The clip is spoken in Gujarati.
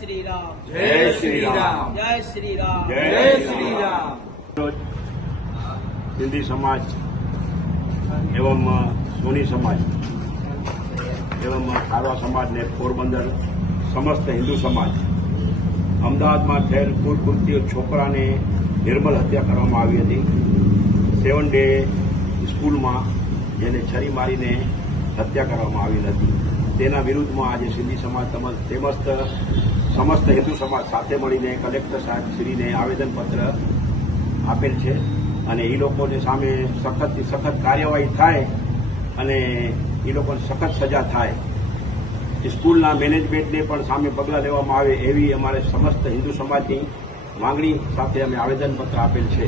શ્રી રામ, જય શ્રી રામ, જય શ્રી રામ, જય શ્રી રામ। सिंधी समाज एवं सोनी समाज एवं खारवा समाज ने पोरबंदर समस्त हिंदू समाज अमदावाद में थયેલ કુટકૃત્ય છોકરાને નિર્મલ હત્યા કરવામાં આવી હતી। 7 ડે સ્કૂલમાં જેને છરી મારીને હત્યા કરવામાં આવેલ હતી તેના વિરુદ્ધમાં આજે સિંધી સમાજ તેમજ સમસ્ત હિન્દુ સમાજ સાથે મળીને કલેક્ટર સાહેબ શ્રીને આવેદનપત્ર આપેલ છે અને એ લોકોને સામે સખતથી સખત કાર્યવાહી થાય અને એ લોકોને સખત સજા થાય। સ્કૂલના મેનેજમેન્ટને પણ સામે પગલાં લેવામાં આવે એવી અમારે સમસ્ત હિન્દુ સમાજની માંગણી સાથે અમે આવેદનપત્ર આપેલ છે।